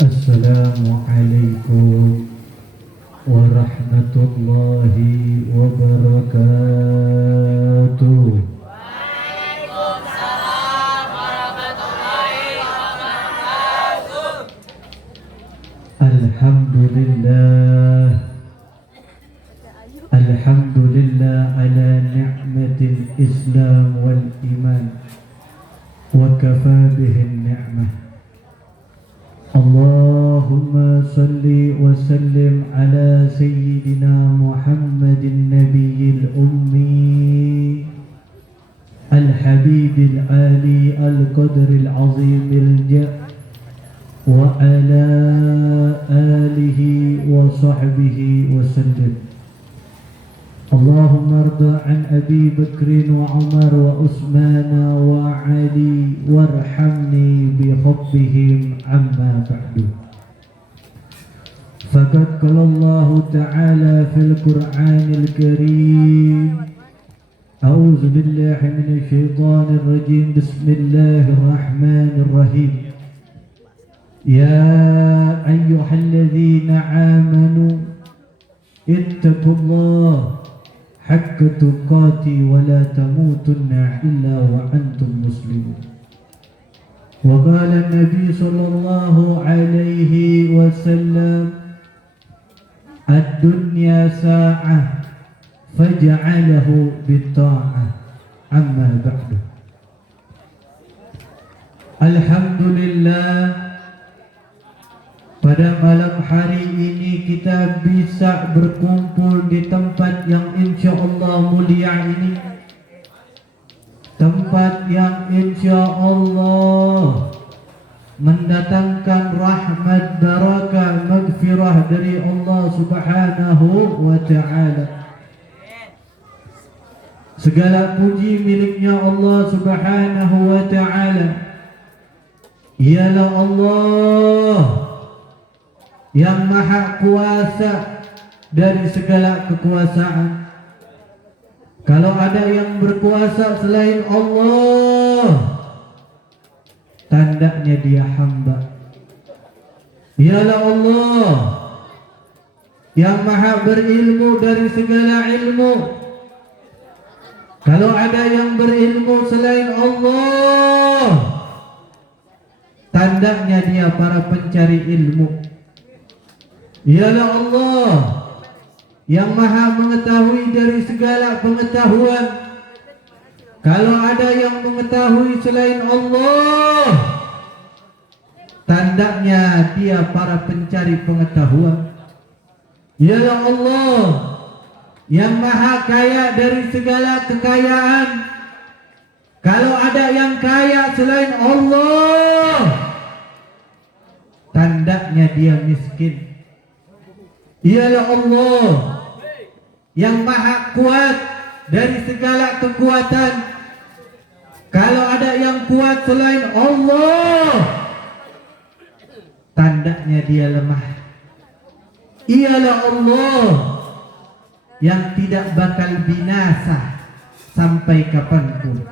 Assalamualaikum warahmatullahi wabarakatuh. Waalaikumsalam warahmatullahi wabarakatuh. Alhamdulillah, alhamdulillah ala ni'matil Islam wal iman wa kafa bihin ni'mah. Allahumma salli wa sallim ala sayyidina Muhammadin nabiyil ummi al-habibil ali al-qadril azimil ja' wa ala alihi wa sahbihi wa sallim. Allahumma arda an Abi Bakrin wa Umar wa Utsman wa Ali warhamni bi hubbihim amma ba'du. Faqad qala Allah ta'ala fil Qur'anil Karim A'udzu billahi minasy syaithanir rajim. Bismillahir rahmanir rahim. Ya ayyuhalladzina amanu ittaqullaha haqqa tuqati wa la tamutunna illa wa antum muslimun. Wa qala an-nabi sallallahu alaihi wasallam ad-dunya sa'ah faj'alahu bit-ta'ah amma ba'du. Alhamdulillah, pada malam hari ini kita bisa berkumpul di tempat yang insya Allah mulia ini, tempat yang insya Allah mendatangkan rahmat, barakah, maghfirah dari Allah subhanahu wa ta'ala. Segala puji miliknya Allah subhanahu wa ta'ala. Ialah Allah yang maha kuasa dari segala kekuasaan. Kalau ada yang berkuasa selain Allah, tandanya dia hamba. Ialah Allah yang maha berilmu dari segala ilmu. Kalau ada yang berilmu selain Allah, tandanya dia para pencari ilmu. Ialah Allah yang maha mengetahui dari segala pengetahuan. Kalau ada yang mengetahui selain Allah, tandanya dia para pencari pengetahuan. Ialah Allah yang maha kaya dari segala kekayaan. Kalau ada yang kaya selain Allah, tandanya dia miskin. Ialah Allah yang maha kuat dari segala kekuatan. Kalau ada yang kuat selain Allah, tandanya dia lemah. Ialah Allah yang tidak bakal binasa sampai kapanpun.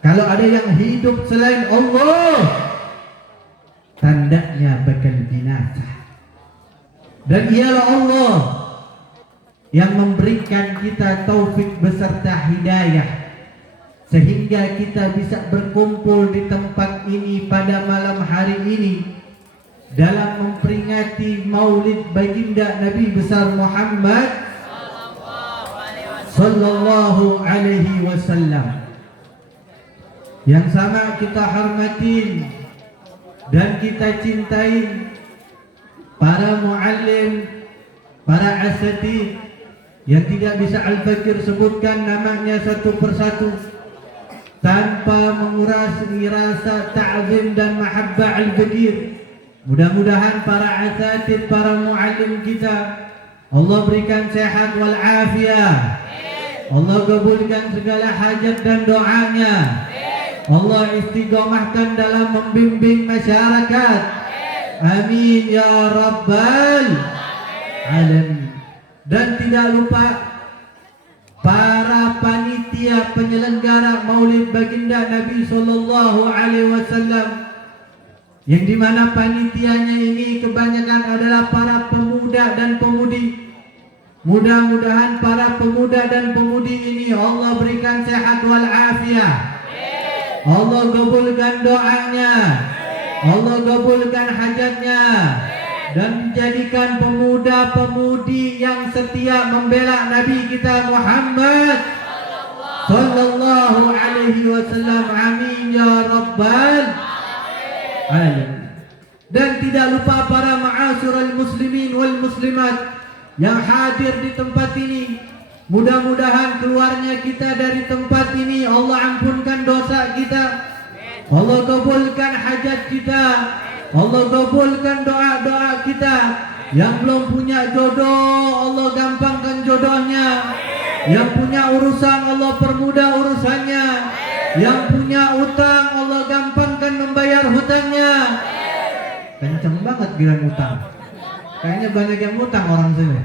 Kalau ada yang hidup selain Allah, tandanya bakal binasa. Dan ialah Allah yang memberikan kita taufik beserta hidayah, sehingga kita bisa berkumpul di tempat ini pada malam hari ini dalam memperingati maulid baginda Nabi besar Muhammad sallallahu alaihi wasallam. Yang sama kita hormatin dan kita cintai para muallim, para asatidz yang tidak bisa Al-Fakir sebutkan namanya satu persatu tanpa mengurangi rasa ta'zim dan mahabbah Al-Fakir. Mudah-mudahan para asatidz, para muallim kita, Allah berikan sehat wal afiyah. Allah kabulkan segala hajat dan doanya. Allah istiqomahkan dalam membimbing masyarakat. Amin ya rabbal alamin. Dan tidak lupa para panitia penyelenggara maulid baginda Nabi sallallahu alaihi wasallam yang dimana panitianya ini kebanyakan adalah para pemuda dan pemudi. Mudah-mudahan para pemuda dan pemudi ini Allah berikan sehat wal afiat. Allah kabulkan doanya. Allah kabulkan hajatnya. Dan dijadikan pemuda-pemudi yang setia membela Nabi kita Muhammad sallallahu alaihi wasallam. Amin ya rabbal alamin. Dan tidak lupa para ma'asyiral muslimin wal muslimat yang hadir di tempat ini. Mudah-mudahan keluarnya kita dari tempat ini Allah ampunkan dosa kita, Allah kabulkan hajat kita, Allah kabulkan doa-doa kita. Yang belum punya jodoh Allah gampangkan jodohnya. Yang punya urusan Allah permudah urusannya. Yang punya utang Allah gampangkan membayar hutangnya. Kenceng banget bilang utang. Kayaknya banyak yang utang orang sini.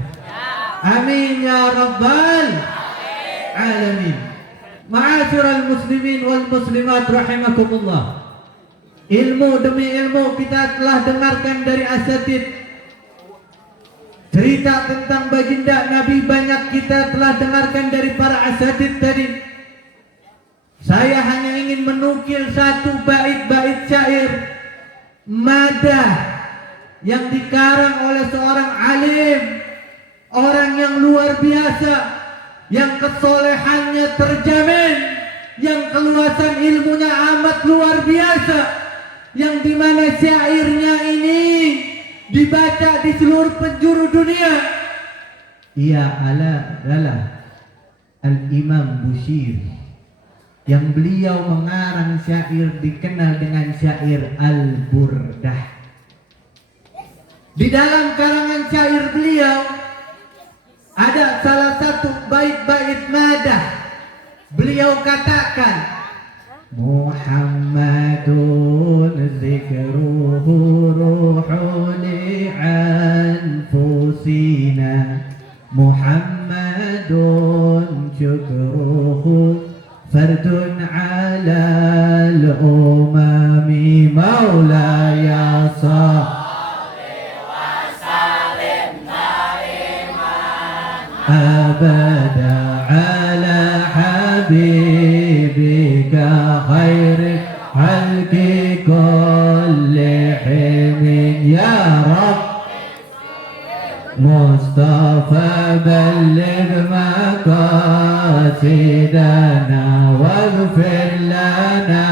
Amin ya rabbal alamin. Ma'asyiral muslimin wal muslimat rahimakumullah. Ilmu demi ilmu kita telah dengarkan dari asatid. Cerita tentang baginda Nabi banyak kita telah dengarkan dari para asatid tadi. Saya hanya ingin menukil satu bait-bait syair madah yang dikarang oleh seorang alim, orang yang luar biasa, yang kesolehannya terjamin, yang keluasan ilmunya amat luar biasa, yang dimana syairnya ini dibaca di seluruh penjuru dunia. Ia adalah Al-Imam Busiri, yang beliau mengarang syair dikenal dengan syair Al-Burdah. Di dalam karangan syair beliau ada salah satu bait-bait madah. Beliau katakan, Muhammadun zikruhu ruhun anfusina, Muhammadun syukruhu fardun ala al-umami, maulaya أبدا على حبيبك خير خلق كلهم يا رب مصطفى بلغ مقاصدنا واغفر لنا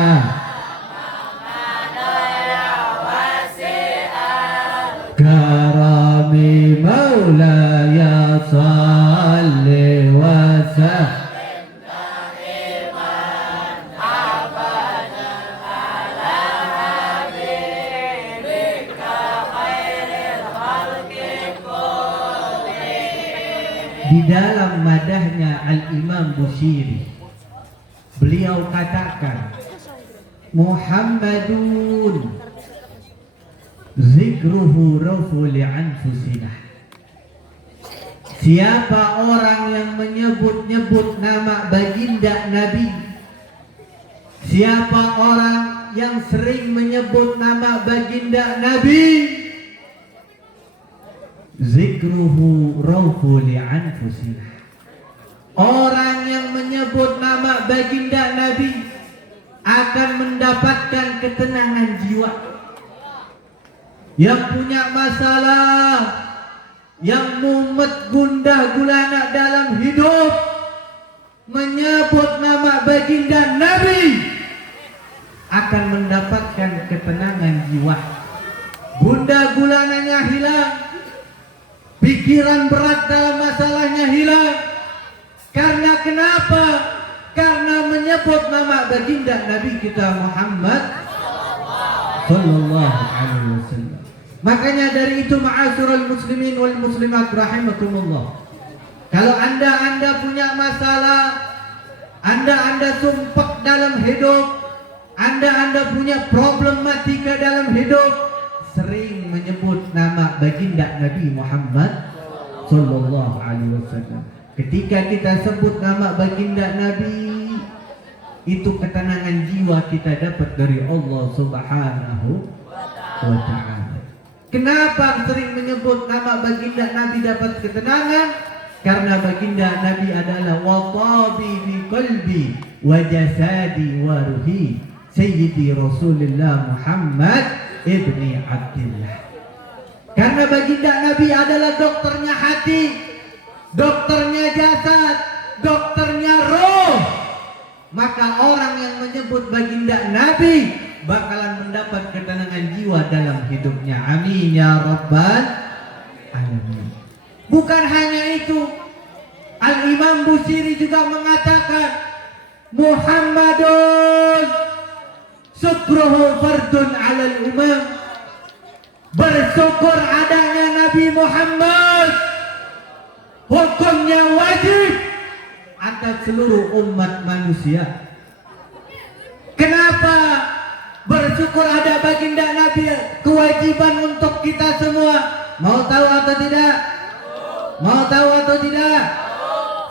كرامي مولاي صل وسلم Di dalam madahnya Al-Imam Busiri, beliau katakan, Muhammadun zikruhu rafu li'anfusina. Siapa orang yang menyebut-nyebut nama baginda Nabi, siapa orang yang sering menyebut nama baginda Nabi, zikruhu rafu li'anfusina. Orang yang menyebut nama baginda Nabi akan mendapatkan ketenangan jiwa. Yang punya masalah, yang mumet gundah gulana dalam hidup, menyebut nama baginda Nabi akan mendapatkan ketenangan jiwa. Gundah gulananya hilang, pikiran berat dalam masalahnya hilang. Karena kenapa? Karena menyebut nama baginda Nabi kita Muhammad sallallahu alaihi wasallam. Makanya dari itu ma'asyiral muslimin wal muslimat rahimakumullah, kalau anda punya masalah, anda sumpek dalam hidup, anda punya problematika dalam hidup, sering menyebut nama baginda Nabi Muhammad sallallahu alaihi wasallam. Ketika kita sebut nama baginda Nabi, itu ketenangan jiwa kita dapat dari Allah Subhanahu wa ta'ala. wa ta'ala. Kenapa sering menyebut nama baginda Nabi dapat ketenangan? Karena baginda Nabi adalah wa tabibi qalbi wa jasadi wa ruhi Sayyidi Rasulullah Muhammad ibni Abdillah. Karena baginda Nabi adalah dokternya hati, dokternya jasad, dokternya roh. Maka orang yang menyebut baginda Nabi bakalan mendapat ketenangan jiwa dalam hidupnya. Amin ya rabbal alamin. Bukan hanya itu, Al-Imam Busiri juga mengatakan Muhammadun syukruhu fardun alal umam. Bersyukur adanya Nabi Muhammad hukumnya wajib atas seluruh umat manusia. Kenapa bersyukur ada baginda Nabi kewajiban untuk kita semua? Mau tahu atau tidak? Mau tahu atau tidak?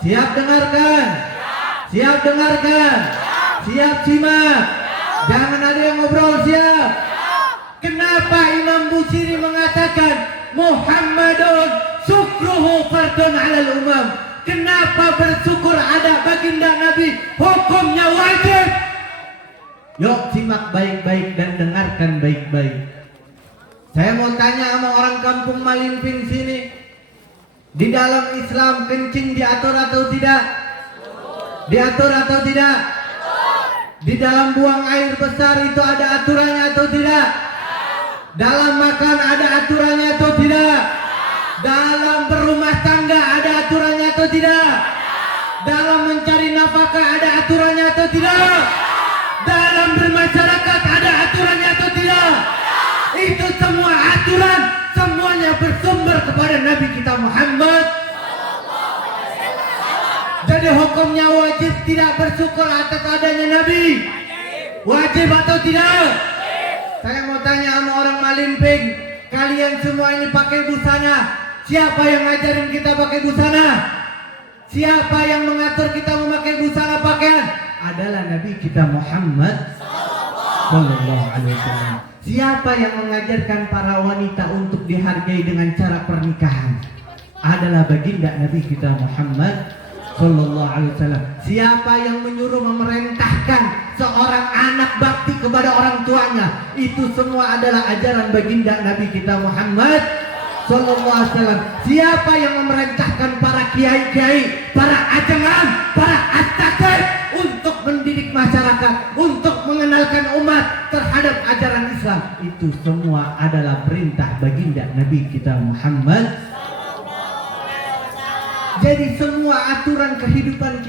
Siap dengarkan? Siap dengarkan? Siap simak? Jangan ada yang ngobrol, siap? Kenapa Imam Busiri mengatakan Muhammadun syukruhu fardun alal umam? Kenapa bersyukur ada baginda Nabi hukumnya wajib? Yuk simak baik-baik dan dengarkan baik-baik. Saya mau tanya sama orang kampung Malimping sini, di dalam Islam kencing diatur atau tidak? Diatur atau tidak? Di dalam buang air besar itu ada aturannya atau tidak? Dalam makan ada aturannya atau tidak? Dalam berumah tangga ada aturannya atau tidak? Dalam mencari nafkah ada aturannya atau tidak? Dalam bermasyarakat ada aturannya atau tidak? Itu semua aturan, semuanya bersumber kepada Nabi kita Muhammad. Jadi hukumnya wajib tidak bersyukur atas adanya Nabi. Wajib atau tidak? Saya mau tanya sama orang Malimping, kalian semua ini pakai busana. Siapa yang ngajarin kita pakai busana? Siapa yang mengatur kita memakai busana pakaian? Adalah Nabi kita Muhammad sallallahu alaihi wasallam. Siapa yang mengajarkan para wanita untuk dihargai dengan cara pernikahan? Adalah baginda Nabi kita Muhammad sallallahu alaihi wasallam. Siapa yang menyuruh memerintahkan seorang anak bakti kepada orang tuanya? Itu semua adalah ajaran baginda Nabi kita Muhammad sallallahu alaihi wasallam. Siapa yang memerintahkan para kiai-kiai, para ajengan, para astagfir untuk mendidik masyarakat, untuk mengenalkan umat terhadap ajaran Islam? Itu semua adalah perintah baginda Nabi kita Muhammad. Jadi semua aturan kehidupan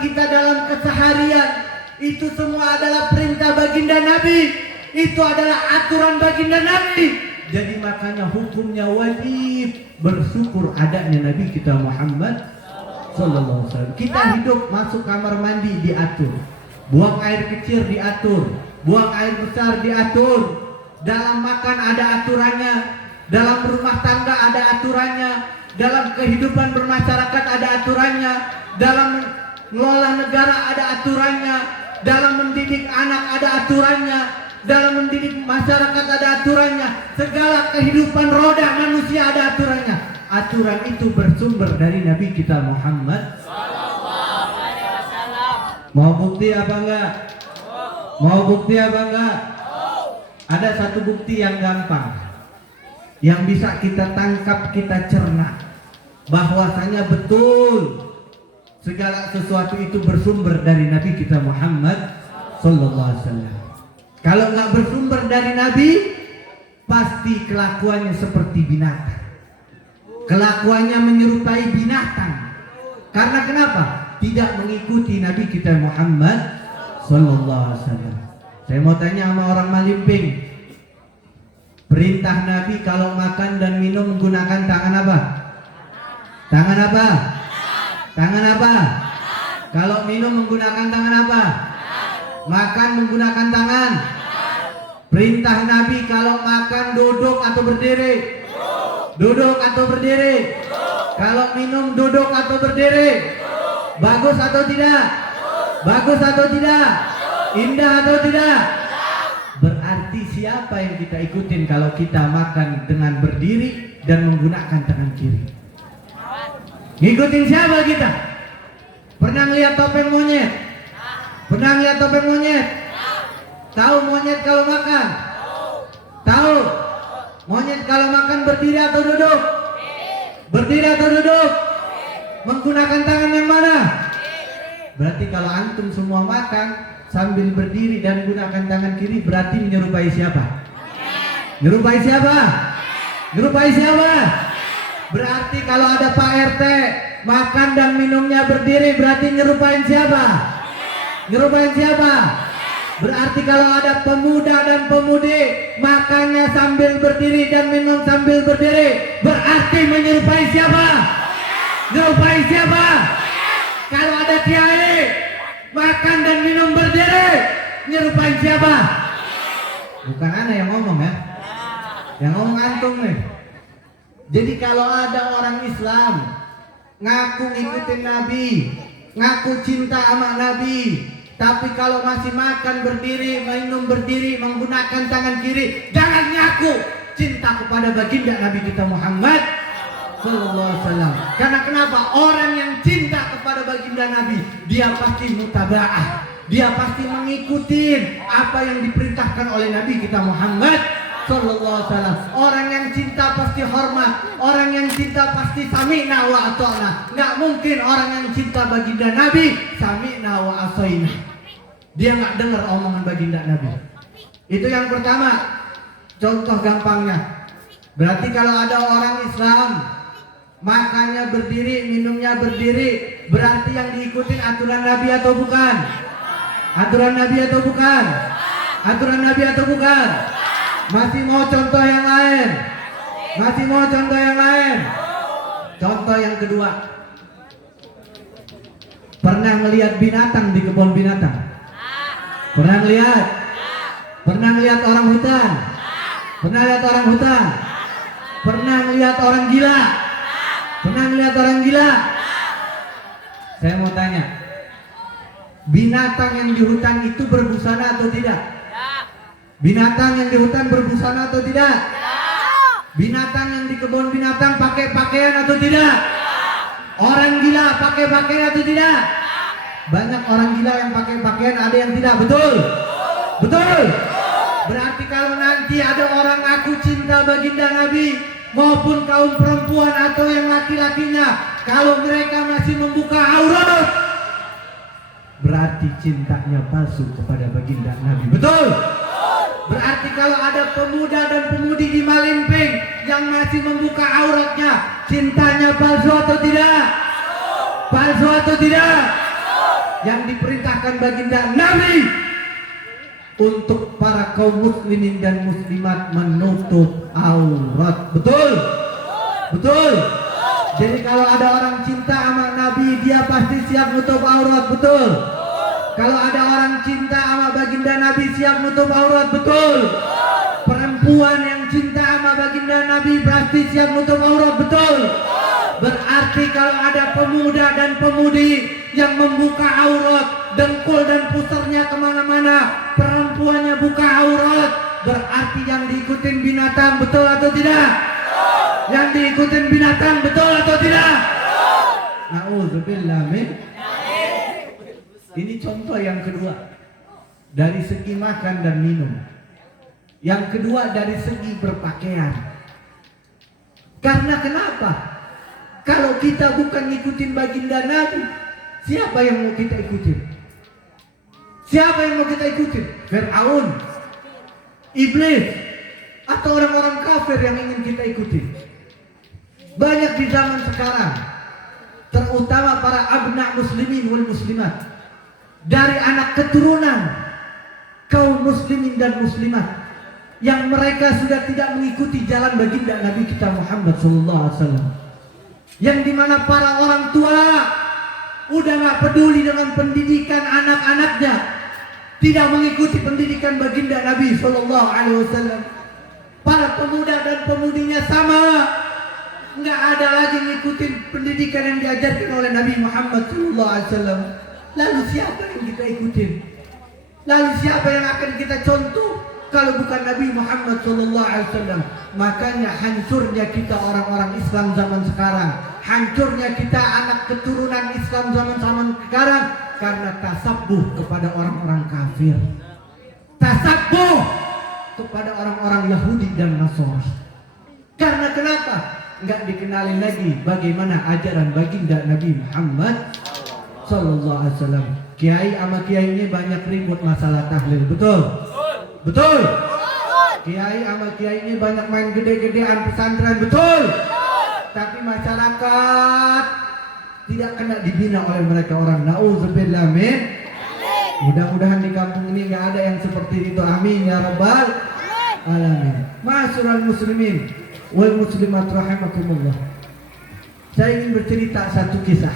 kita dalam keseharian, itu semua adalah perintah baginda Nabi. Itu adalah aturan baginda Nabi. Jadi makanya hukumnya wajib bersyukur adanya Nabi kita Muhammad sallallahu alaihi wasallam. Kita hidup, masuk kamar mandi diatur, buang air kecil diatur, buang air besar diatur. Dalam makan ada aturannya, dalam rumah tangga ada aturannya, dalam kehidupan bermasyarakat ada aturannya, dalam mengelola negara ada aturannya, dalam mendidik anak ada aturannya, dalam mendidik masyarakat ada aturannya, segala kehidupan roda manusia ada aturannya. Aturan itu bersumber dari Nabi kita Muhammad sallallahu alaihi wasallam. Mau bukti apa enggak? Mau bukti apa enggak? Ada satu bukti yang gampang, yang bisa kita tangkap, kita cerna, bahwasanya betul segala sesuatu itu bersumber dari Nabi kita Muhammad sallallahu alaihi wasallam. Kalau nggak bersumber dari Nabi, pasti kelakuannya seperti binatang. Kelakuannya menyerupai binatang. Karena kenapa? Tidak mengikuti Nabi kita Muhammad sallallahu alaihi wasallam. Saya mau tanya sama orang Malimping, perintah Nabi kalau makan dan minum menggunakan tangan apa? Tangan apa? Tangan apa? Kalau minum menggunakan tangan apa? Makan menggunakan tangan. Perintah Nabi kalau makan duduk atau berdiri? Duduk atau berdiri? Kalau minum duduk atau berdiri? Bagus atau tidak? Bagus atau tidak? Indah atau tidak? Berarti berarti siapa yang kita ikutin kalau kita makan dengan berdiri dan menggunakan tangan kiri? Ngikutin siapa kita? Pernah ngeliat topeng monyet? Pernah ngeliat topeng monyet? Tahu monyet kalau makan? Tahu? Monyet kalau makan berdiri atau duduk? Berdiri atau duduk? Menggunakan tangan yang mana? Berarti kalau antum semua makan sambil berdiri dan gunakan tangan kiri, berarti menyerupai siapa? Menyerupai siapa? Menyerupai siapa? Berarti kalau ada Pak RT makan dan minumnya berdiri, berarti nyerupain siapa? Nyerupain siapa? Berarti kalau ada pemuda dan pemudi makannya sambil berdiri dan minum sambil berdiri, berarti menyerupai siapa? Menyerupai siapa? Kalau ada kiai makan dan minum berdiri, nyerupain siapa? Bukan ana yang ngomong ya, yang ngomong antum nih. Jadi kalau ada orang Islam ngaku ngikutin Nabi, ngaku cinta sama Nabi, tapi kalau masih makan berdiri, minum berdiri, menggunakan tangan kiri, jangan ngaku cinta kepada baginda Nabi kita Muhammad sallallahu alaihi wasallam. Karena kenapa? Orang yang cinta kepada baginda Nabi, dia pasti mutabaah, dia pasti mengikuti apa yang diperintahkan oleh Nabi kita Muhammad sallallahu alaihi wasallam. Orang yang cinta pasti hormat, orang yang cinta pasti sami'na wa ata'na. Enggak mungkin orang yang cinta baginda Nabi sami'na wa asaina. Dia enggak dengar omongan baginda Nabi. Itu yang pertama. Contoh gampangnya. Berarti kalau ada orang Islam makannya berdiri, minumnya berdiri, berarti yang diikutin aturan Nabi atau bukan? Aturan Nabi atau bukan? Aturan Nabi atau bukan? Masih mau contoh yang lain? Masih mau contoh yang lain? Contoh yang kedua. Pernah ngelihat binatang di kebun binatang? Pernah ngelihat? Pernah ngelihat orang hutan? Pernah lihat orang hutan? Pernah ngelihat orang gila? Pernah ngelihat orang gila? Saya mau tanya, binatang yang di hutan itu berbusana atau tidak? Binatang yang di hutan berbusana atau tidak? Binatang yang di kebun binatang pakai pakaian atau tidak? Orang gila pakai pakaian atau tidak? Banyak orang gila yang pakai pakaian, ada yang tidak, betul? Betul? Berarti kalau nanti ada orang ngaku cinta baginda Nabi maupun kaum perempuan atau yang laki-lakinya, kalau mereka masih membuka aurat, berarti cintanya palsu kepada baginda Nabi. Betul? Berarti kalau ada pemuda dan pemudi di Malimping yang masih membuka auratnya, cintanya palsu atau tidak? Palsu atau tidak? Yang diperintahkan baginda Nabi untuk para kaum muslimin dan muslimat menutup aurat. Betul? Betul? Jadi kalau ada orang cinta sama Nabi, dia pasti siap nutup aurat. Betul? Kalau ada orang cinta sama baginda Nabi, siap nutup aurat. Betul? Perempuan yang cinta sama baginda Nabi pasti siap nutup aurat. Betul? Berarti kalau ada pemuda dan pemudi yang membuka aurat, dengkul dan pusernya kemana-mana, perempuannya buka aurat, berarti yang diikutin binatang. Betul atau tidak? Yang diikutin binatang, betul atau tidak? Na'udzubillah min. Ini contoh yang kedua dari segi makan dan minum. Yang kedua dari segi berpakaian. Karena kenapa? Kalau kita bukan ngikutin baginda Nabi, siapa yang mau kita ikutin? Siapa yang mau kita ikutin? Fir'aun, iblis, atau orang-orang kafir yang ingin kita ikuti? Banyak di zaman sekarang, terutama para abna muslimin wal muslimat, dari anak keturunan kaum muslimin dan muslimat, yang mereka sudah tidak mengikuti jalan baginda Nabi kita Muhammad SAW. Yang dimana para orang tua udah gak peduli dengan pendidikan anak-anaknya, tidak mengikuti pendidikan baginda Nabi SAW. Para pemuda dan pemudinya sama, nggak ada lagi ngikutin pendidikan yang diajarkan oleh Nabi Muhammad SAW. Lalu siapa yang kita ikutin? Lalu siapa yang akan kita contoh? kalau bukan Nabi Muhammad SAW. Makanya hancurnya kita orang-orang Islam zaman sekarang, hancurnya kita anak keturunan Islam zaman sekarang karena tasabuh kepada orang-orang kafir, tasabuh kepada orang-orang Yahudi dan Nasrani. Karena kenapa? Nggak dikenalin lagi bagaimana ajaran baginda Nabi Muhammad Sallallahu Alaihi Wasallam. Kiai sama kiai ini banyak ribut masalah tahlil, betul? Betul? Kiai sama kiai ini banyak main gede-gedean pesantren, betul? Tapi masyarakat tidak kena dibina oleh mereka orang. Nauzubillah min. Mudah-mudahan di kampung ini nggak ada yang seperti itu. Amin ya rabbal alamin. Ma'asyiral muslimin wal muslimat rahimakumullah. Saya ingin bercerita satu kisah.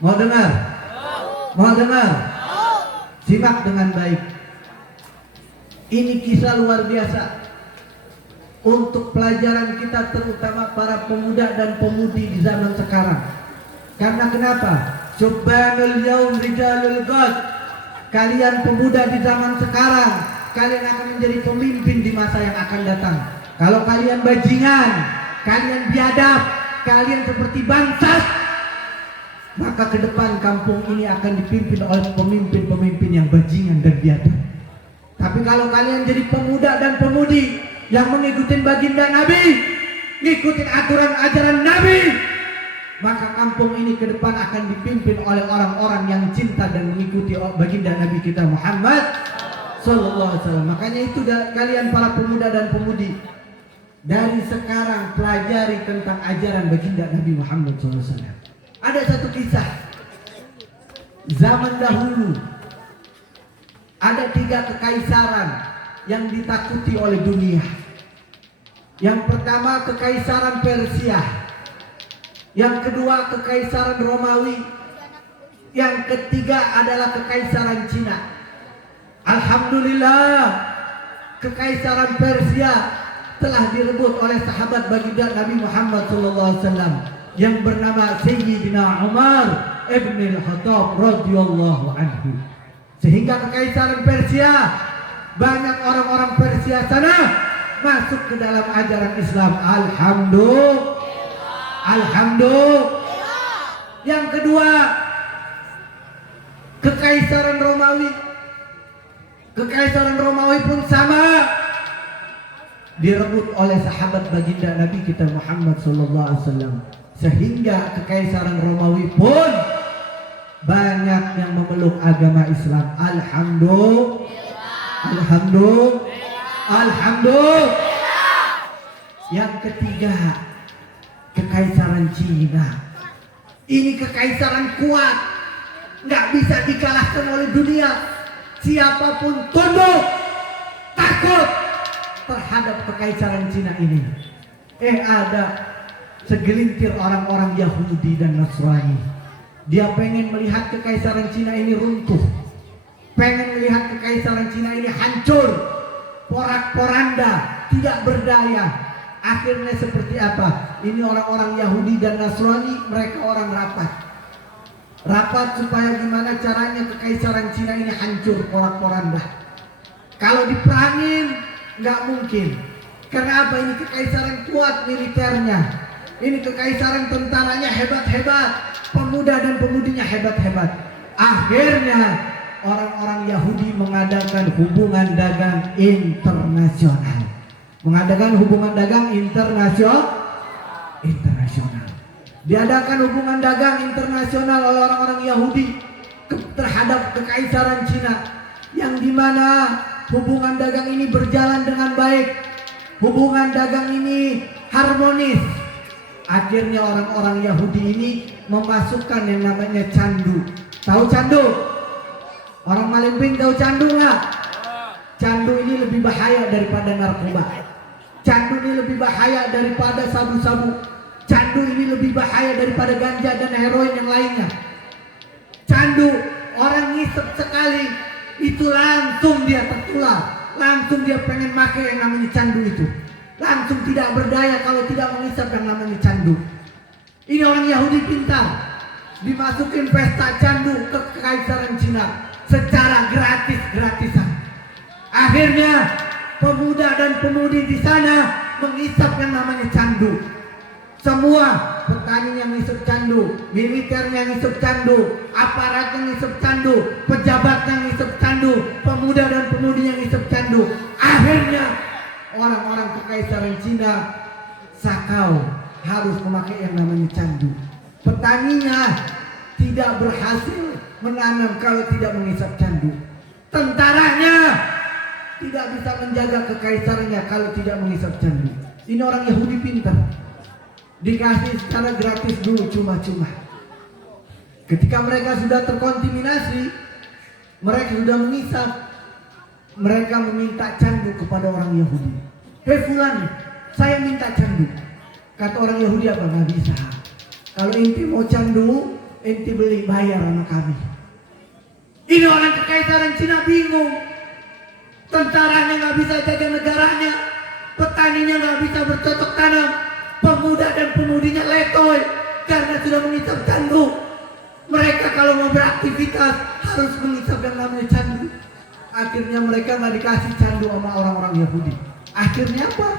Mau dengar? Mau dengar? Simak dengan baik. Ini kisah luar biasa untuk pelajaran kita, terutama para pemuda dan pemudi di zaman sekarang. Karena kenapa? Subhanal yaum rijalul ghad. Kalian pemuda di zaman sekarang, kalian akan menjadi pemimpin di masa yang akan datang. Kalau kalian bajingan, kalian biadab, kalian seperti bangsat, maka ke depan kampung ini akan dipimpin oleh pemimpin-pemimpin yang bajingan dan biadab. Tapi kalau kalian jadi pemuda dan pemudi yang mengikuti baginda Nabi, ngikutin aturan ajaran Nabi, maka kampung ini ke depan akan dipimpin oleh orang-orang yang cinta dan mengikuti baginda Nabi kita Muhammad Sallallahu Alaihi Wasallam. Makanya itu kalian para pemuda dan pemudi, dari sekarang pelajari tentang ajaran baginda Nabi Muhammad Sallallahu Alaihi Wasallam. Ada satu kisah zaman dahulu. Ada 3 kekaisaran yang ditakuti oleh dunia. Yang pertama kekaisaran Persia, yang kedua kekaisaran Romawi, yang ketiga adalah kekaisaran Cina. Alhamdulillah, kekaisaran Persia telah direbut oleh sahabat baginda Nabi Muhammad SAW yang bernama Sayyidina Umar ibn al-Khattab radhiyallahu anhu. Sehingga kekaisaran Persia, banyak orang-orang Persia sana masuk ke dalam ajaran Islam. Alhamdulillah. Alhamdulillah. Yang kedua, kekaisaran Romawi. Kekaisaran Romawi pun sama, direbut oleh sahabat baginda Nabi kita Muhammad SAW. Sehingga kekaisaran Romawi pun banyak yang memeluk agama Islam. Alhamdulillah. Alhamdulillah. Alhamdulillah. Yang ketiga, kekaisaran Cina. Ini kekaisaran kuat, nggak bisa dikalahkan oleh dunia. Siapapun tunduk, takut terhadap kekaisaran Cina ini. Ada segelintir orang-orang Yahudi dan Nasrani. Dia pengen melihat kekaisaran Cina ini runtuh, pengen melihat kekaisaran Cina ini hancur, porak-poranda, tidak berdaya. Akhirnya seperti apa? Ini orang-orang Yahudi dan Nasrani, mereka orang rapat supaya gimana caranya kekaisaran Cina ini hancur, porak-poranda. Kalau diperangin nggak mungkin. Karena apa? Ini kekaisaran kuat militernya, ini kekaisaran tentaranya hebat-hebat, pemuda dan pemudinya hebat-hebat. Akhirnya orang-orang Yahudi mengadakan hubungan dagang internasional. Mengadakan hubungan dagang internasional. Diadakan hubungan dagang internasional oleh orang-orang Yahudi terhadap kekaisaran Cina, yang dimana hubungan dagang ini berjalan dengan baik, hubungan dagang ini harmonis. Akhirnya orang-orang Yahudi ini memasukkan yang namanya candu. Tahu candu? Orang Malembing tahu candu nggak? Candu ini lebih bahaya daripada narkoba. Candu ini lebih bahaya daripada sabu-sabu. Candu ini lebih bahaya daripada ganja dan heroin yang lainnya. Candu, orang ngisep sekali itu langsung dia tertular, langsung dia pengen pakai yang namanya candu itu. Langsung tidak berdaya kalau tidak mengisap yang namanya candu. Ini orang Yahudi pintar, dimasukin pesta candu ke kekaisaran Cina secara gratisan. Akhirnya pemuda dan pemudi di sana menghisap yang namanya candu. Semua petani yang ngisep candu, militernya ngisep candu, aparatnya ngisep candu, pejabatnya ngisep candu, pemuda dan pemudi yang ngisep candu. Akhirnya orang-orang kekaisaran Cina sakau harus memakai yang namanya candu. Petaninya tidak berhasil menanam kalau tidak menghisap candu. Tentaranya tidak bisa menjaga kekaisarannya kalau tidak menghisap candu. Ini orang Yahudi pintar. Dikasih secara gratis dulu cuma-cuma. Ketika mereka sudah terkontaminasi, mereka sudah mengisap, mereka meminta candu kepada orang Yahudi. Hei fulan, saya minta candu. Kata orang Yahudi apa? Nggak bisa. Kalau ente mau candu, ente beli, bayar sama kami. Ini orang kekaisaran Cina bingung. Tentaranya nggak bisa jaga negaranya, petaninya nggak bisa bercocok tanam, pemuda dan pemudinya letoy karena sudah mengisap candu. Mereka kalau mau beraktivitas harus mengisap yang namanya candu. Akhirnya mereka nggak dikasih candu sama orang-orang Yahudi. Akhirnya apa?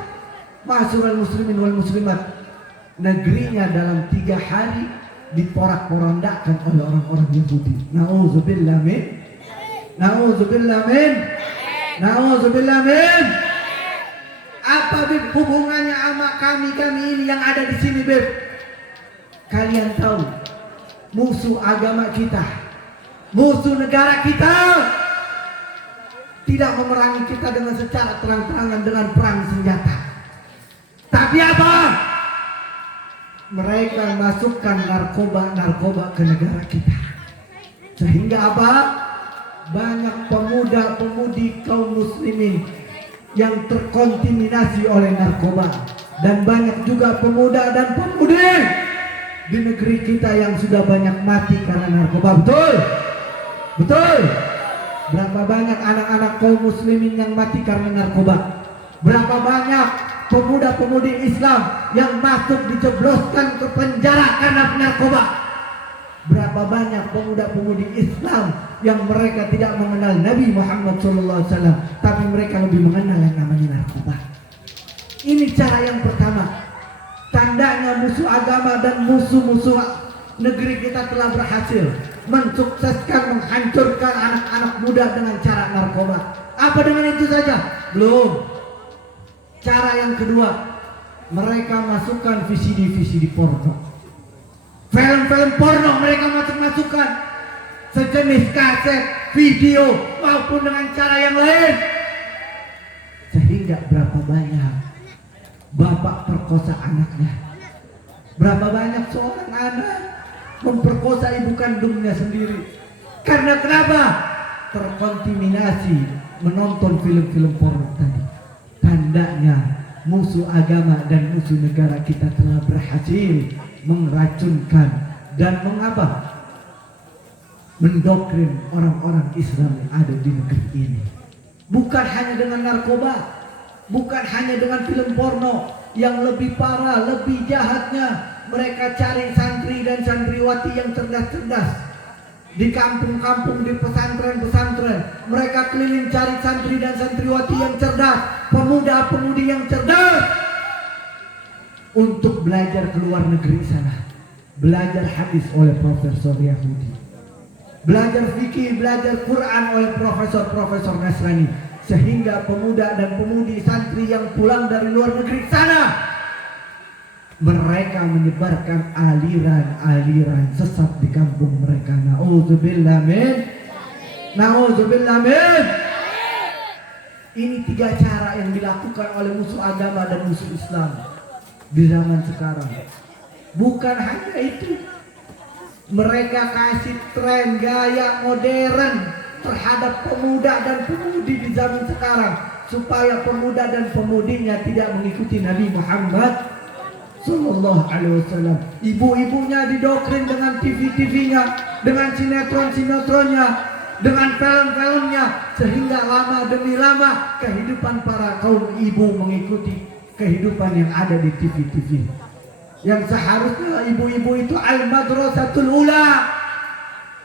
Ma'asyiral muslimin wal muslimat, negerinya dalam 3 hari diporak-porandakan oleh orang-orang Yahudi. Nauzubillah min, nauzubillah min, nauzubillah min. Apa Bib hubungannya sama kami ini yang ada di sini, Bib? Kalian tahu musuh agama kita, musuh negara kita tidak memerangi kita dengan secara terang-terangan dengan perang senjata. Tapi apa? Mereka masukkan narkoba ke negara kita. Sehingga apa? Banyak pemuda-pemudi kaum muslimin yang terkontaminasi oleh narkoba. Dan banyak juga pemuda dan pemudi di negeri kita yang sudah banyak mati karena narkoba. Betul? Betul? Berapa banyak anak-anak kaum muslimin yang mati karena narkoba? Berapa banyak pemuda-pemudi Islam yang masuk dijebloskan ke penjara karena narkoba? Berapa banyak pemuda-pemudi Islam yang mereka tidak mengenal Nabi Muhammad SAW, tapi mereka lebih mengenal yang namanya narkoba. Ini cara yang pertama. Tandanya musuh agama dan musuh-musuh negeri kita telah berhasil mensukseskan, menghancurkan anak-anak muda dengan cara narkoba. Apa dengan itu saja? Belum. Cara yang kedua, mereka masukkan VCD porno. Film-film porno mereka masukkan, sejenis kaset, video maupun dengan cara yang lain. Sehingga berapa banyak bapak perkosa anaknya, berapa banyak seorang anak memperkosa ibu kandungnya sendiri. Karena kenapa? Terkontaminasi menonton film-film porno tadi. Tandanya musuh agama dan musuh negara kita telah berhasil meracunkan dan mendoktrin orang-orang Islam yang ada di negeri ini. Bukan hanya dengan narkoba, bukan hanya dengan film porno, yang lebih parah, lebih jahatnya, mereka cari santri dan santriwati yang cerdas-cerdas. Di kampung-kampung, di pesantren-pesantren, mereka keliling cari santri dan santriwati yang cerdas, pemuda-pemudi yang cerdas, untuk belajar ke luar negeri sana. Belajar hadis oleh profesor Yahudi, belajar fikih, belajar Quran oleh profesor-profesor Nasrani. Sehingga pemuda dan pemudi santri yang pulang dari luar negeri sana, mereka menyebarkan aliran-aliran sesat di kampung mereka. Nauzubillah min, nauzubillah min. Ini 3 cara yang dilakukan oleh musuh agama dan musuh Islam di zaman sekarang. Bukan hanya itu, mereka kasih tren gaya modern terhadap pemuda dan pemudi di zaman sekarang, supaya pemuda dan pemudinya tidak mengikuti Nabi Muhammad Sallallahu Alaihi Wasallam. Ibu-ibunya didoktrin dengan TV-nya, dengan sinetron-sinetronnya, dengan film-filmnya, sehingga lama demi lama kehidupan para kaum ibu mengikuti kehidupan yang ada di TV. Yang seharusnya ibu-ibu itu al-madrasatul ula.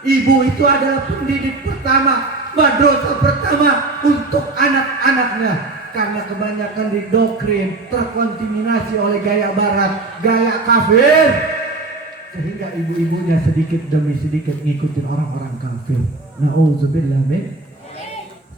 Ibu itu adalah pendidik pertama, madrasah pertama untuk anak-anaknya. Karena kebanyakan didoktrin, terkontaminasi oleh gaya barat, gaya kafir, sehingga ibu-ibunya sedikit demi sedikit ngikutin orang-orang kafir. Na'udzubillah min.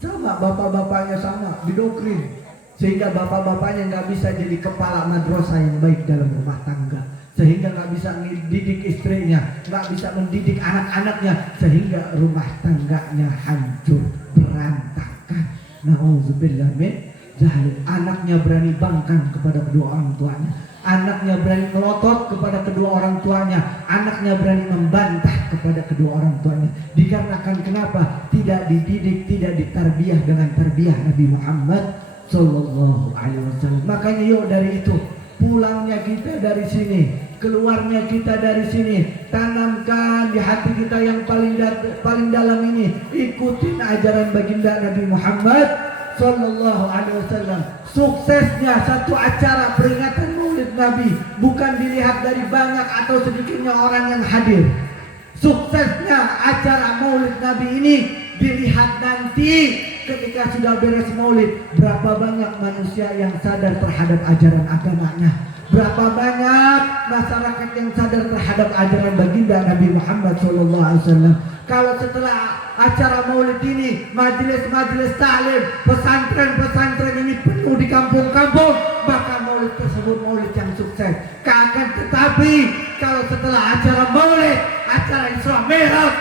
Sama bapak-bapaknya sama didoktrin, sehingga bapak-bapaknya nggak bisa jadi kepala madrasah yang baik dalam rumah tangga, sehingga nggak bisa mendidik istrinya, nggak bisa mendidik anak-anaknya, sehingga rumah tangganya hancur berantakan. Na'udzubillah min dzalik. Anaknya berani bangkang kepada kedua orang tuanya, anaknya berani melotot kepada kedua orang tuanya, anaknya berani membantah kepada kedua orang tuanya. Dikarenakan kenapa? Tidak dididik, tidak ditarbiyah dengan tarbiyah Nabi Muhammad Sallallahu Alaihi Wasallam. Makanya yuk dari itu, pulangnya kita dari sini, keluarnya kita dari sini, tanamkan di hati kita yang paling dalam ini, ikutin ajaran baginda Nabi Muhammad Sallallahu Alaihi Wasallam. Suksesnya satu acara peringatan Maulid Nabi bukan dilihat dari banyak atau sedikitnya orang yang hadir. Suksesnya acara Maulid Nabi ini dilihat nanti ketika sudah beres Maulid, berapa banyak manusia yang sadar terhadap ajaran agamanya, berapa banyak masyarakat yang sadar terhadap ajaran baginda Nabi Muhammad SAW. Kalau setelah acara Maulid ini, majelis-majelis taklim, pesantren-pesantren ini penuh di kampung-kampung, maka Maulid tersebut Maulid yang sukses. Akan tetapi kalau setelah acara Maulid, acara Isra Mi'raj,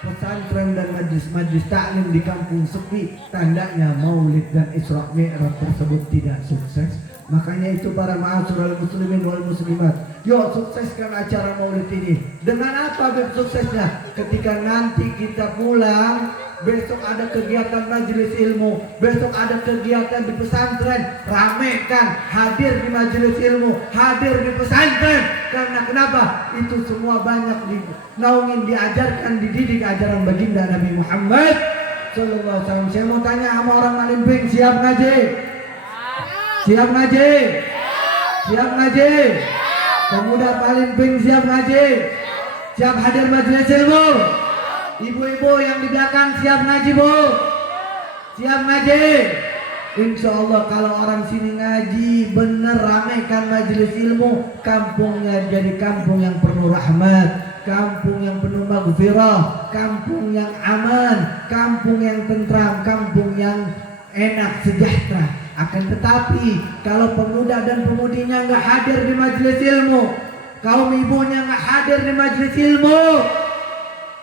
pesantren dan majlis-majlis taklim di kampung sepi, tandanya Maulid dan Isra Mi'raj tersebut tidak sukses. Makanya itu para ma'asyiral muslimin wal muslimat, yuk sukseskan acara Maulid ini. Dengan apa suksesnya? Ketika nanti kita pulang, besok ada kegiatan majelis ilmu, besok ada kegiatan di pesantren, ramekan, hadir di majelis ilmu, hadir di pesantren. Karena kenapa? Itu semua banyak dinaungin, diajarkan, dididik ajaran baginda Nabi Muhammad Sallallahu Alaihi Wasallam. Saya mau tanya sama orang Malimping, siap ngaji? Siap ngaji? Siap ngaji? Pemuda Malimping siap ngaji? Siap hadir majelis ilmu? Ibu-ibu yang di belakang siap ngaji, Bu? Siap ngaji? Insya Allah kalau orang sini ngaji bener, ramaikan majelis ilmu, kampungnya jadi kampung yang penuh rahmat, kampung yang penuh maghfirah, kampung yang aman, kampung yang tentram, kampung yang enak, sejahtera. Akan tetapi kalau pemuda dan pemudinya nggak hadir di majelis ilmu, kaum ibunya nggak hadir di majelis ilmu,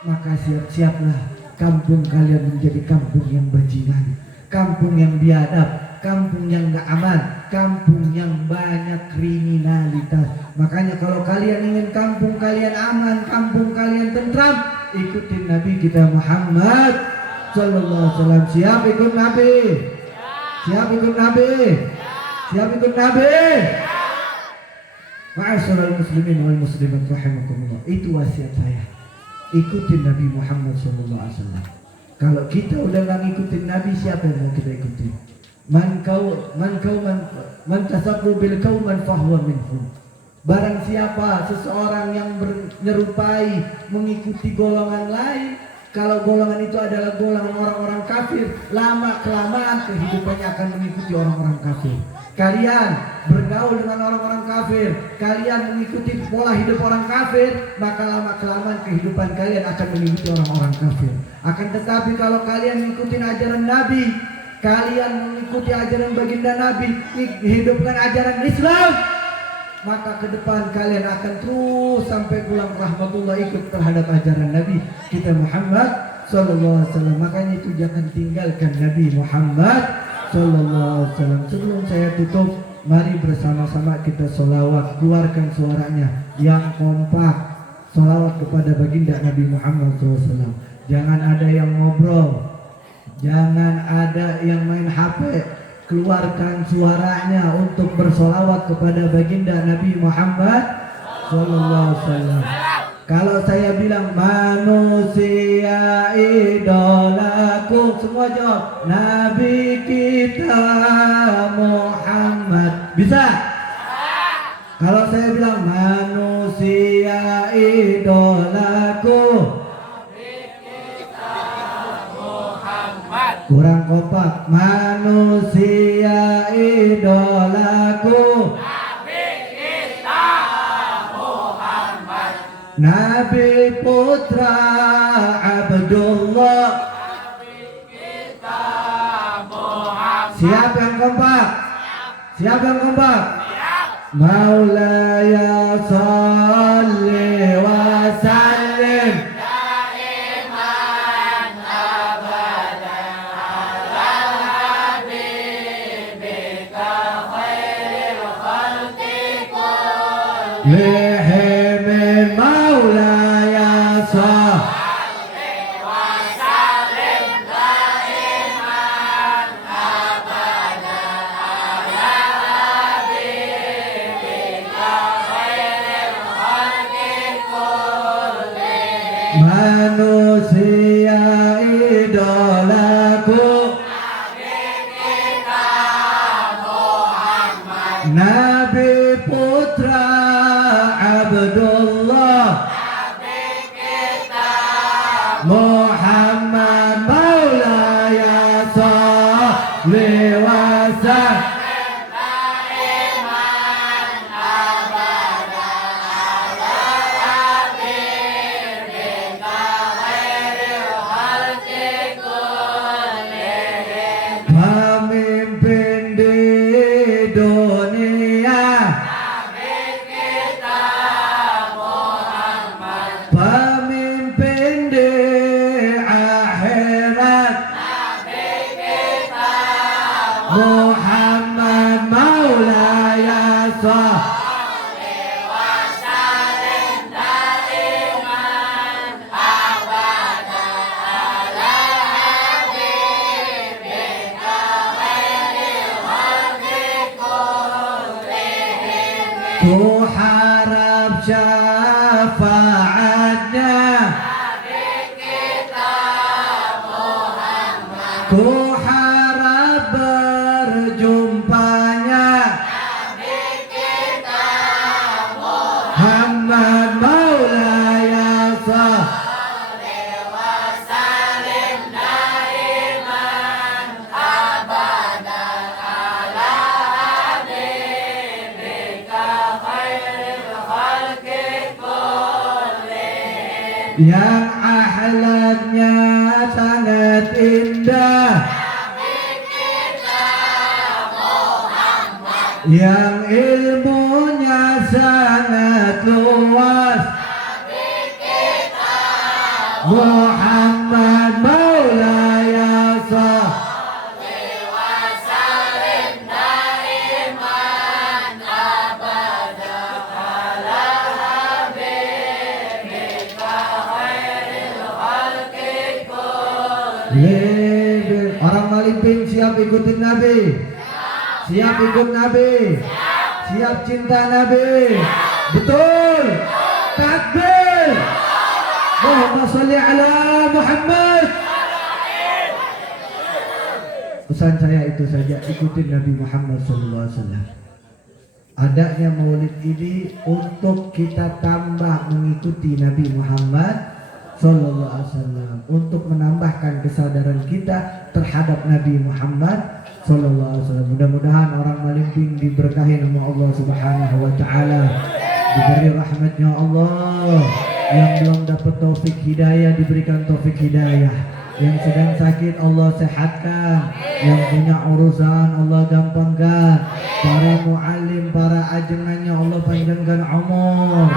maka siap-siaplah kampung kalian menjadi kampung yang bajingan, kampung yang biadab, kampung yang nggak aman, kampung yang banyak kriminalitas. Makanya kalau kalian ingin kampung kalian aman, kampung kalian tentram, ikutin Nabi kita Muhammad Sallallahu Alaihi Wasallam. Siap ikut Nabi? Siap ikut Nabi? Siap ikut Nabi? Ma'asyiral muslimin wal muslimat rahimakumullah. Itu wasiat saya. Ikutin Nabi Muhammad SAW. Kalau kita udah nggak ngikutin Nabi, siapa yang mau kita ikutin? Man tasabbu bil qauman fahuwa minhum. Barang siapa seseorang yang menyerupai, mengikuti golongan lain, kalau golongan itu adalah golongan orang-orang kafir, lama kelamaan kehidupannya akan mengikuti orang-orang kafir. Kalian bergaul dengan orang-orang kafir, kalian mengikuti pola hidup orang kafir, maka lama kelamaan kehidupan kalian akan mengikuti orang-orang kafir. Akan tetapi kalau kalian mengikuti ajaran Nabi, kalian mengikuti ajaran baginda Nabi, hidupkan ajaran Islam, maka ke depan kalian akan terus sampai pulang rahmatullah ikut terhadap ajaran Nabi kita Muhammad Sallallahu Alaihi Wasallam. Makanya itu jangan tinggalkan Nabi Muhammad Sallallahu Alaihi Wasallam. Sebelum saya tutup, mari bersama-sama kita sholawat, keluarkan suaranya yang kompak, sholawat kepada baginda Nabi Muhammad SAW. Jangan ada yang ngobrol, jangan ada yang main HP. Keluarkan suaranya untuk bersolawat kepada baginda Nabi Muhammad Sallallahu Alaihi Wasallam. Kalau saya bilang manusia idolaku, semua jawab Nabi kita Muhammad. Bisa? Kalau saya bilang manusia idolaku, kurang kompak. manusia idolaku Nabi putra Abdullah. Siap yang kompak? Siap yang kompak? Maulaya salli wa sallim daiman abadan ala habibika khairil khalqi lihim maulaya salli wa sallim daiman abadan ala habibika khairil khalqi kullihim manusia idolaku Nabi putra Abdullah Muhammad maulaya salli wa sallim pemimpin di dunia pemimpin di akhirat Muhammad maulaya salli wa sallim daiman abadan ala habibika khairil khalqi kullihim ku harap syafaatnya ku harap berjumpanya Muhammad maulaya salli wa sallim daiman abadan ala habibika khairil khalqi kullihim yang akhlaknya sangat indah yang ilmunya sangat luas Muhammad maulaya salli wa sallim daiman abadan ala habibika khairil khalqi kullihim Orang Malimping siap ikutin Nabi? Siap ikut Nabi? Siap cinta Nabi? Betul? Takbir! Allahumma salli ala Muhammad. Pesan saya itu saja, ikutin Nabi Muhammad SAW. Adanya maulid ini untuk kita tambah mengikuti Nabi Muhammad Sallallahu Alaihi Wasallam, untuk menambahkan kesadaran kita terhadap Nabi Muhammad Sallallahu Alaihi Wasallam. Mudah-mudahan orang Malimping diberkahi nama Allah Subhanahu Wa Taala, diberi rahmatnya Allah. Yang belum dapat taufik hidayah diberikan taufik hidayah. Yang sedang sakit Allah sehatkan. Yang punya urusan Allah gampangkan. Para muallim, para ajengannya Allah panjangkan umur.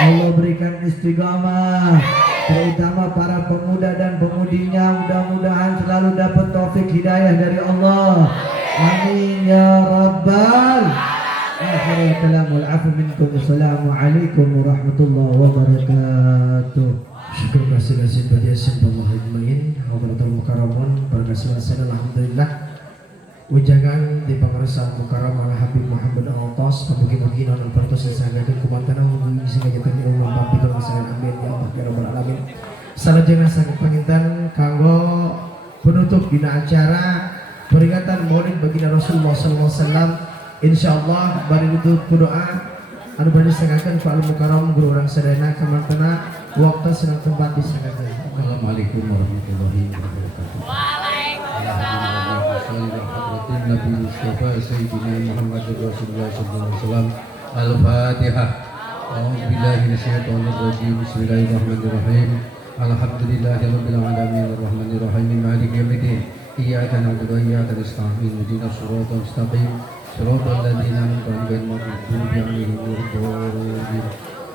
Allah berikan istiqamah. Terutama para pemuda dan pemudinya, mudah-mudahan selalu dapat taufik hidayah dari Allah. Amin ya rabbal akhirul kalam wal afu minkum. Assalamualaikum warahmatullahi wabarakatuh. Syukur kasih pada Allah ajmain. Hadratul mukarramun berkasihan alhamdulillah. Ujangan di pengeresan mukarram ala Habib Muhammad Al-Atas pembugi-bugi non pertos disanggakan kumantana hubungi disanggakan umum babi kelasaran amin ya Allah ya rabbal alamin. Salajengna sangat pengintan kanggo penutup dina acara peringatan Maulid baginda Rasulullah sallallahu alaihi wasallam. Insyaallah bari nutup doa anu bari disanggakan ku al mukarram guru urang sadayana kamantana waktu senang tempat disanggakan. Assalamualaikum warahmatullahi wabarakatuh. Waalaikumsalam salli ala hadratin Nabi Mustafa Sayyidina Muhammad Rasulullah sallallahu alaihi wasallam. Al-Fatihah. A'udzu billahi minasyaitonir rajim. Bismillahirrahmanirrahim. Alhamdulillahirabbil alamin arrahmanir rahim maliki yaumiddin. Iyyaka na'budu wa iyyaka nasta'in. Ihdinas siratal mustaqim. Siratal ladzina an'amta 'alaihim ghairil maghdubi 'alaihim waladdallin.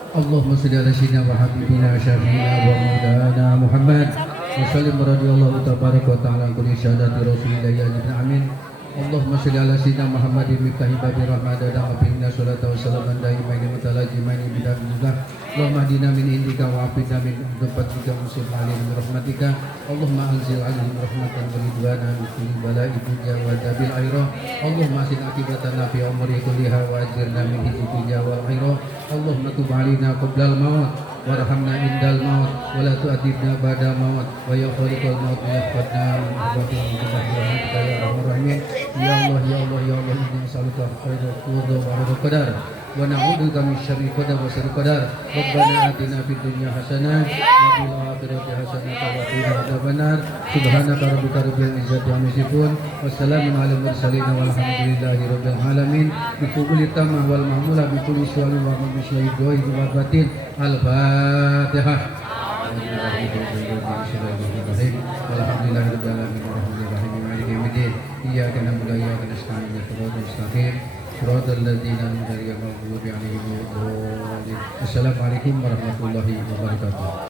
Allahumma shalli ala sayyidina wa habibina syafiina wa maulana Muhammad wa sallim radhiyallahu tabaraka wa ta'ala kulli syahadati rasulillah ya amin. Allahumma shalli ala sayyidina Muhammadin miftahi babi rahmat wa abinna salatu wa salaman daimaini mutalajimaini bidamillah. Allahumma hadina min indika wa afidna min udfatika musib alim rahmatika. Allahumma anzil alaihim rahmatan wa ridwana min kulli bala'i dunya wa dabil akhirah. Allahumma asin akibatana fi umri kulliha wa ajirna min hizzi dunya wal akhirah. Allahumma tub alaina qabla al-maut warhamna indal maut wa la tu'adibna ba'da maut wa ya khaliqal maut yahfadna min rahmatika ya arhamar rahimin. Ya Allah ya Allah ya Allah inna nas'aluka khairal qadar wa khairul qadar wa na'udzubika min syarril qadar wa syarril qadar. Rabbana atina fid dunya hasanah wa fil akhirati hasanah wa qina adzabannar. Subhanaka rabbika rabbil izzati amma yasifun wa salamun alal mursalin walhamdulillahi rabbil alamin. Bi kulli tamah wal mahmula bi kulli syawalin wa bi syahid wa batin. Al-Fatihah. Bismillahirrahmanirrahim. Alhamdulillahirabbil alamin arrahmanir rahim maliki yaumiddin. Iyyaka na'budu wa iyyaka nasta'in. Ihdinas mustaqim. Siratal ladzina an'amta 'alaihim ghairil maghdubi 'alaihim waladdallin. Assalamualaikum warahmatullahi wabarakatuh.